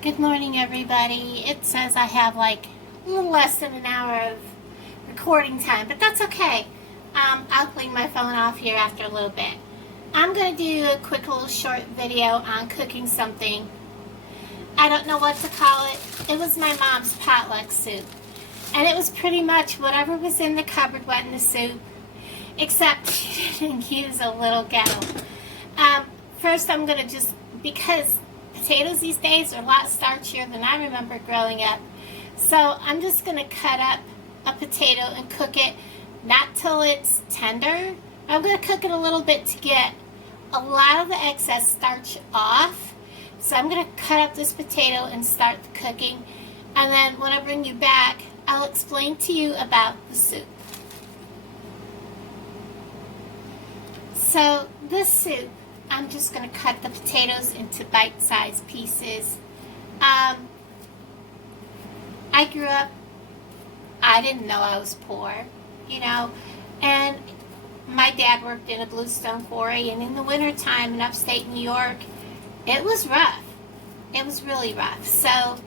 Good morning, everybody. It says I have like a little less than an hour of recording time, but that's okay. I'll clean my phone off here after a little bit. I'm going to do a quick little short video on cooking something. I don't know what to call it. It was my mom's potluck soup. And it was pretty much whatever was in the cupboard went in the soup, except she didn't use a little kettle. First I'm going to just, because potatoes these days are a lot starchier than I remember growing up. So I'm just going to cut up a potato and cook it, not till it's tender. I'm going to cook it a little bit to get a lot of the excess starch off. So I'm going to cut up this potato and start the cooking. And then when I bring you back, I'll explain to you about the soup. So this soup, I'm just going to cut the potatoes into bite-sized pieces. I grew up, I didn't know I was poor, and my dad worked in a bluestone quarry, and in the wintertime in upstate New York, it was rough. It was really rough. So,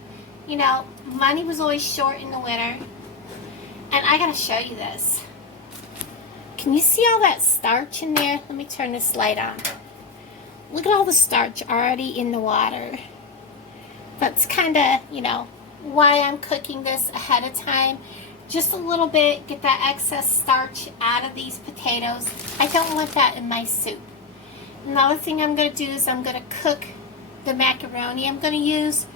money was always short in the winter, and I got to show you this. Can you see all that starch in there? Let me turn this light on. Look at all the starch already in the water. That's kind of, why I'm cooking this ahead of time. Just a little bit, get that excess starch out of these potatoes. I don't want that in my soup. Another thing I'm going to do is I'm going to cook the macaroni I'm going to use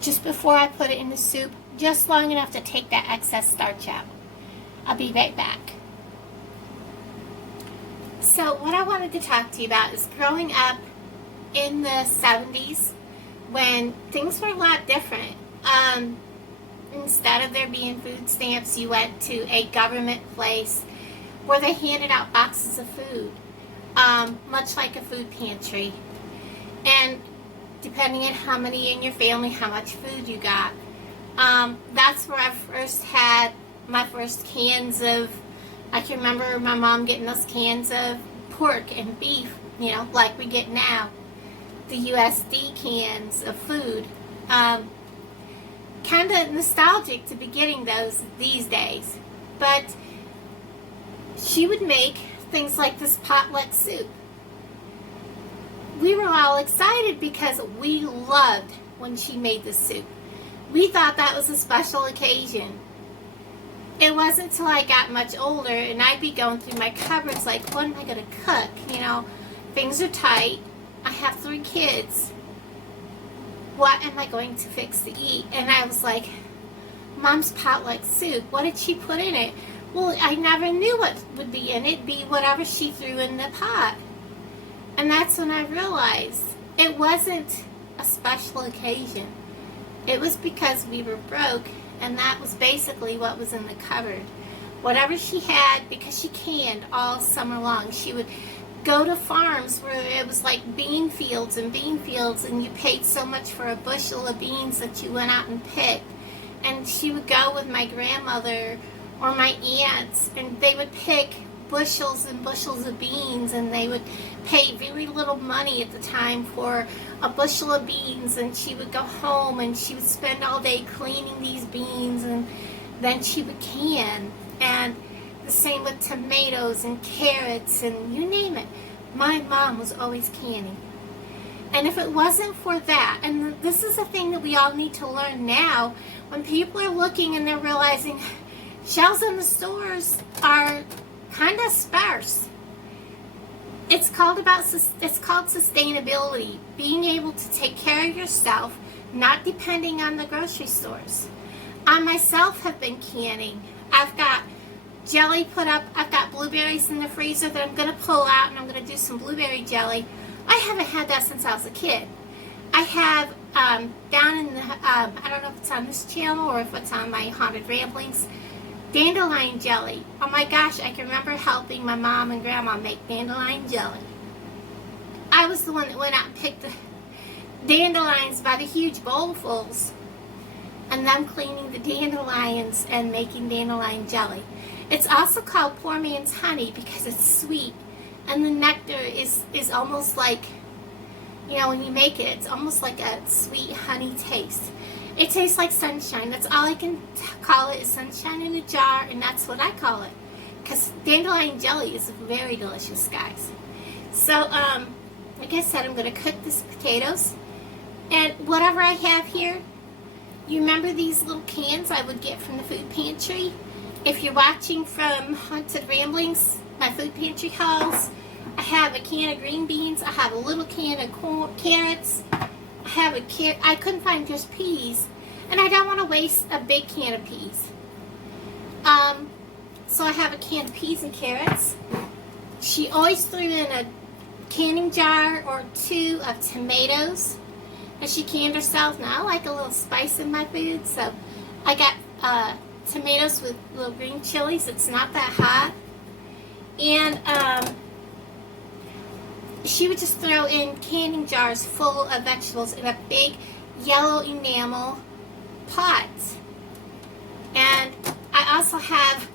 just before I put it in the soup, just long enough to take that excess starch out. I'll be right back. So what I wanted to talk to you about is growing up in the 70s when things were a lot different. Instead of there being food stamps, you went to a government place where they handed out boxes of food, much like a food pantry. And depending on how many in your family, how much food you got. That's where I first had my first cans of, I can remember my mom getting us cans of pork and beef, like we get now. The USD cans of food. Kind of nostalgic to be getting those these days. But she would make things like this potluck soup. We were all excited because we loved when she made the soup. We thought that was a special occasion. It wasn't until I got much older and I'd be going through my cupboards like, what am I going to cook? Things are tight. I have 3 kids. What am I going to fix to eat? And I was like, Mom's potluck soup. What did she put in it? Well, I never knew what would be in it. It'd be whatever she threw in the pot. And that's when I realized it wasn't a special occasion. It was because we were broke, and that was basically what was in the cupboard. Whatever she had, because she canned all summer long. She would go to farms where it was like bean fields, and you paid so much for a bushel of beans that you went out and picked. And she would go with my grandmother or my aunts, and they would pick bushels and bushels of beans, and they would pay very little money at the time for a bushel of beans, and she would go home and she would spend all day cleaning these beans, and then she would can. And the same with tomatoes and carrots and you name it. My mom was always canning. And if it wasn't for that, and this is a thing that we all need to learn now, when people are looking and they're realizing shelves in the stores are kind of sparse. It's called sustainability, being able to take care of yourself, not depending on the grocery stores. I myself have been canning. I've got jelly put up. I've got blueberries in the freezer that I'm going to pull out, and I'm going to do some blueberry jelly. I haven't had that since I was a kid. I have down in the, I don't know if it's on this channel or if it's on my Haunted Ramblings, dandelion jelly. Oh my gosh, I can remember helping my mom and grandma make dandelion jelly. I was the one that went out and picked the dandelions by the huge bowlfuls, and them cleaning the dandelions and making dandelion jelly. It's also called poor man's honey because it's sweet, and the nectar is almost like, You know, when you make it, it's almost like a sweet honey taste. It tastes like sunshine. That's all I can call it, is sunshine in a jar, and that's what I call it. Because dandelion jelly is very delicious, guys. So, like I said, I'm going to cook these potatoes. And whatever I have here, you remember these little cans I would get from the food pantry? If you're watching from Haunted Ramblings, my food pantry hauls, I have a can of green beans. I have a little can of carrots. I have a carrot. I couldn't find just peas. And I don't want to waste a big can of peas. So I have a can of peas and carrots. She always threw in a canning jar or two of tomatoes. And she canned herself. Now I like a little spice in my food. So I got tomatoes with little green chilies. It's not that hot. And she would just throw in canning jars full of vegetables in a big yellow enamel pot. And I also have,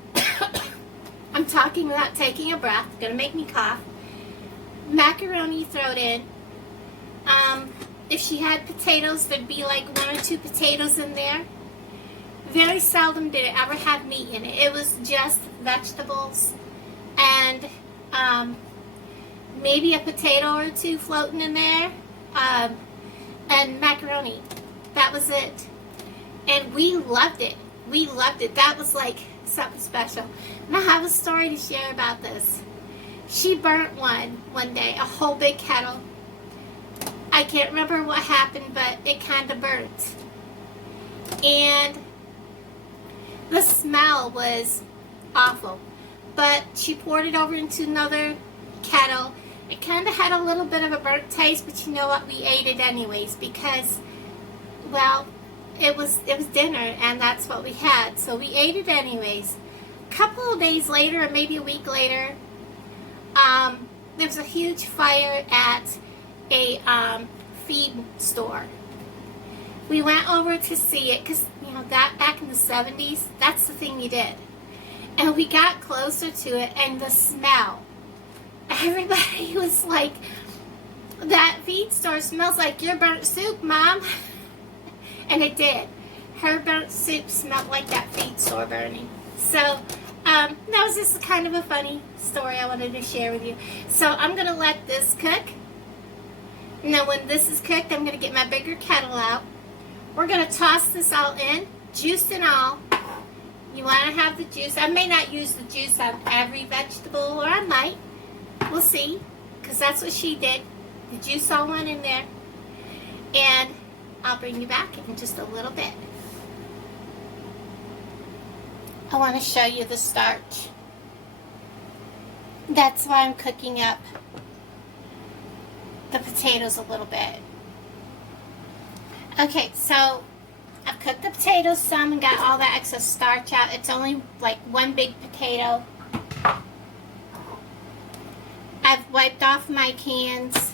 I'm talking without taking a breath, gonna make me cough, macaroni thrown in. If she had potatoes, there'd be like 1 or 2 potatoes in there. Very seldom did it ever have meat in it. It was just vegetables and maybe a potato or 2 floating in there, and macaroni. That was it. And we loved it. We loved it. That was like something special. And I have a story to share about this. She burnt one day, a whole big kettle. I can't remember what happened, but it kind of burnt. And the smell was awful. But she poured it over into another kettle. It kind of had a little bit of a burnt taste, but you know what? We ate it anyways because, well, it was dinner and that's what we had. So we ate it anyways. A couple of days later, or maybe a week later, there was a huge fire at a feed store. We went over to see it because, you know, that back in the 70s, that's the thing you did. And we got closer to it, and the smell. Everybody was like, that feed store smells like your burnt soup, Mom. And it did. Her burnt soup smelled like that feed store burning. So, that was just kind of a funny story I wanted to share with you. So, I'm going to let this cook. Now, when this is cooked, I'm going to get my bigger kettle out. We're going to toss this all in, juice and all. You want to have the juice. I may not use the juice on every vegetable, or I might. We'll see, because that's what she did. The juice all went in there. And I'll bring you back in just a little bit. I want to show you the starch. That's why I'm cooking up the potatoes a little bit. Okay, so I've cooked the potatoes some and got all the excess starch out. It's only like 1 big potato. I've wiped off my cans.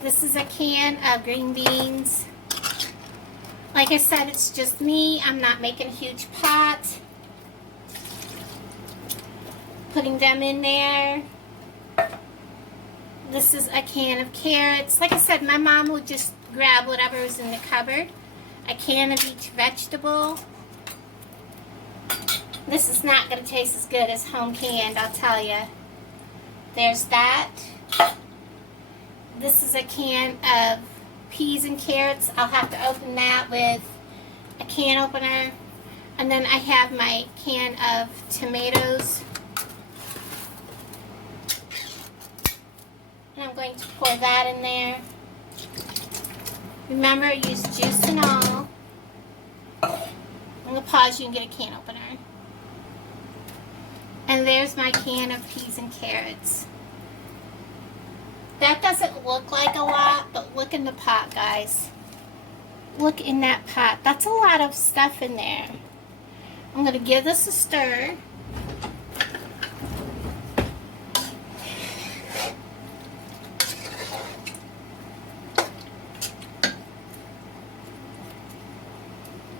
This is a can of green beans. Like I said, it's just me. I'm not making a huge pot. Putting them in there. This is a can of carrots. Like I said, my mom would just grab whatever was in the cupboard. A can of each vegetable. This is not going to taste as good as home canned, I'll tell you. There's that. This is a can of peas and carrots. I'll have to open that with a can opener. And then I have my can of tomatoes. And I'm going to pour that in there. Remember, use juice and all. I'm going to pause you and get a can opener. And there's my can of peas and carrots. That doesn't look like a lot, but look in the pot, guys. Look in that pot. That's a lot of stuff in there. I'm going to give this a stir.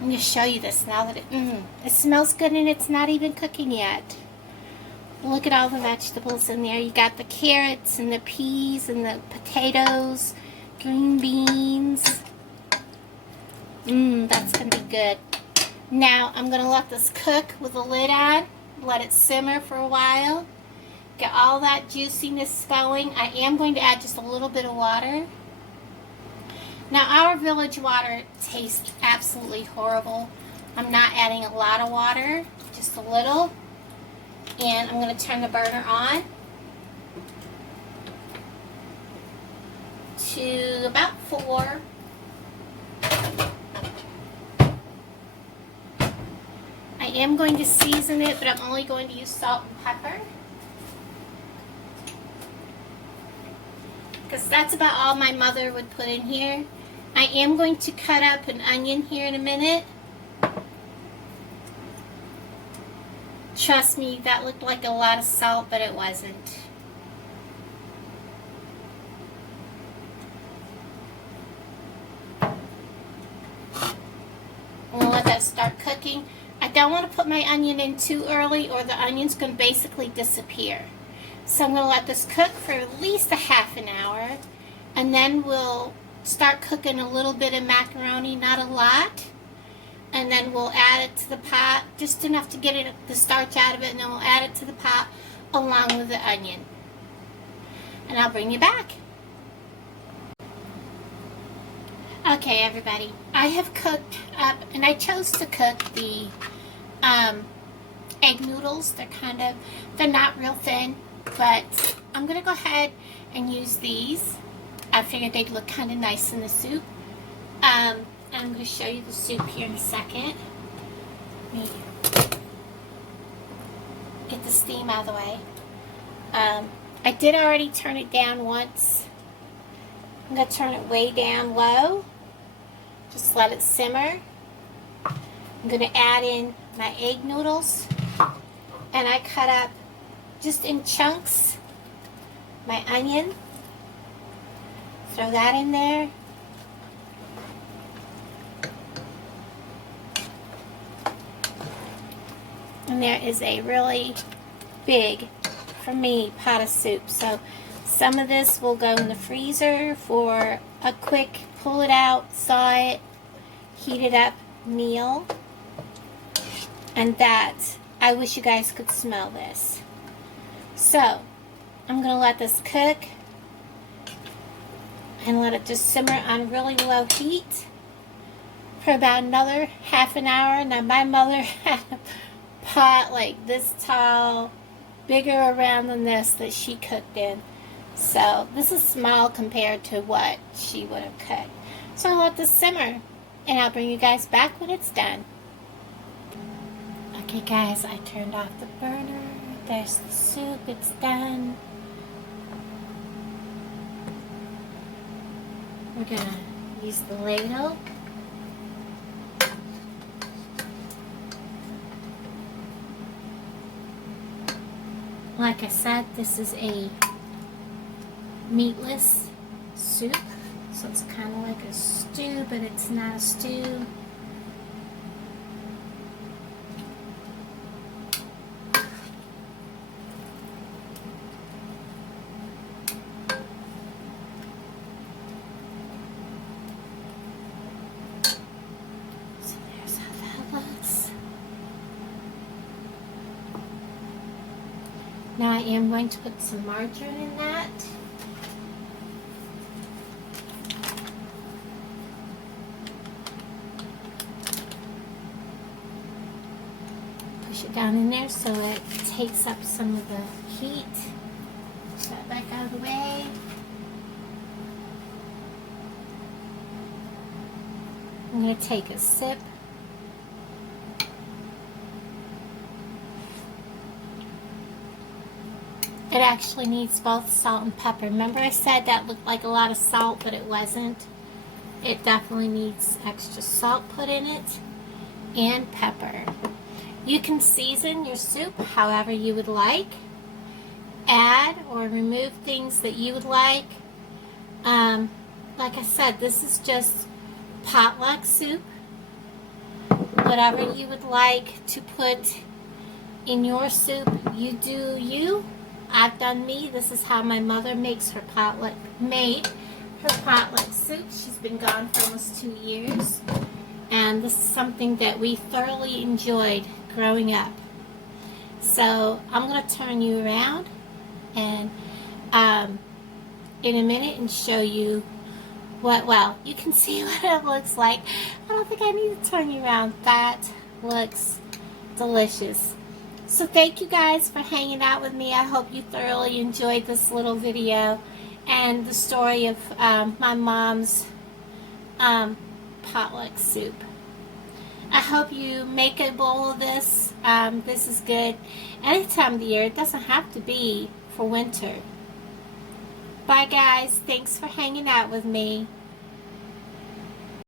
I'm going to show you this now that it smells good and it's not even cooking yet. Look at all the vegetables in there. You got the carrots and the peas and the potatoes, green beans. That's going to be good. Now, I'm going to let this cook with the lid on. Let it simmer for a while. Get all that juiciness going. I am going to add just a little bit of water. Now, our village water tastes absolutely horrible. I'm not adding a lot of water, just a little. And I'm going to turn the burner on to about 4. I am going to season it, but I'm only going to use salt and pepper. Because that's about all my mother would put in here. I am going to cut up an onion here in a minute. Trust me, that looked like a lot of salt, but it wasn't. I'm going to let that start cooking. I don't want to put my onion in too early or the onion's going to basically disappear. So I'm going to let this cook for at least a half an hour. And then we'll start cooking a little bit of macaroni, not a lot. And then we'll add it to the pot, just enough to get the starch out of it, and then we'll add it to the pot along with the onion. And I'll bring you back. Okay, everybody, I have cooked up, and I chose to cook the egg noodles. They're not real thin, but I'm going to go ahead and use these. I figured they'd look kind of nice in the soup. And I'm going to show you the soup here in a second. Let me get the steam out of the way. I did already turn it down once. I'm going to turn it way down low. Just let it simmer. I'm going to add in my egg noodles. And I cut up, just in chunks, my onion. Throw that in there. And there is a really big, for me, pot of soup. So some of this will go in the freezer for a quick pull it out, thaw it, heat it up meal. And that, I wish you guys could smell this. So I'm going to let this cook and let it just simmer on really low heat for about another half an hour. Now my mother had a pot like this tall, bigger around than this, that she cooked in. So this is small compared to what she would have cooked. So I'll let this simmer and I'll bring you guys back when it's done. Okay guys, I turned off the burner. There's the soup, it's done. We're gonna use the ladle. Like I said, this is a meatless soup, so it's kind of like a stew, but it's not a stew. So there's how that looks. Now I am going to put some margarine in that. Push it down in there so it takes up some of the heat. Push that back out of the way. I'm going to take a sip. It actually needs both salt and pepper. Remember I said that looked like a lot of salt, but it wasn't. It definitely needs extra salt put in it and pepper. You can season your soup however you would like. Add or remove things that you would like. Like I said, this is just potluck soup. Whatever you would like to put in your soup. You do you. I've done me. This is how my mother makes her potluck soup. She's been gone for almost 2 years, and this is something that we thoroughly enjoyed growing up. So I'm going to turn you around and in a minute and show you well, you can see what it looks like. I don't think I need to turn you around. That looks delicious. So thank you guys for hanging out with me. I hope you thoroughly enjoyed this little video and the story of my mom's potluck soup. I hope you make a bowl of this. This is good any time of the year. It doesn't have to be for winter. Bye guys. Thanks for hanging out with me.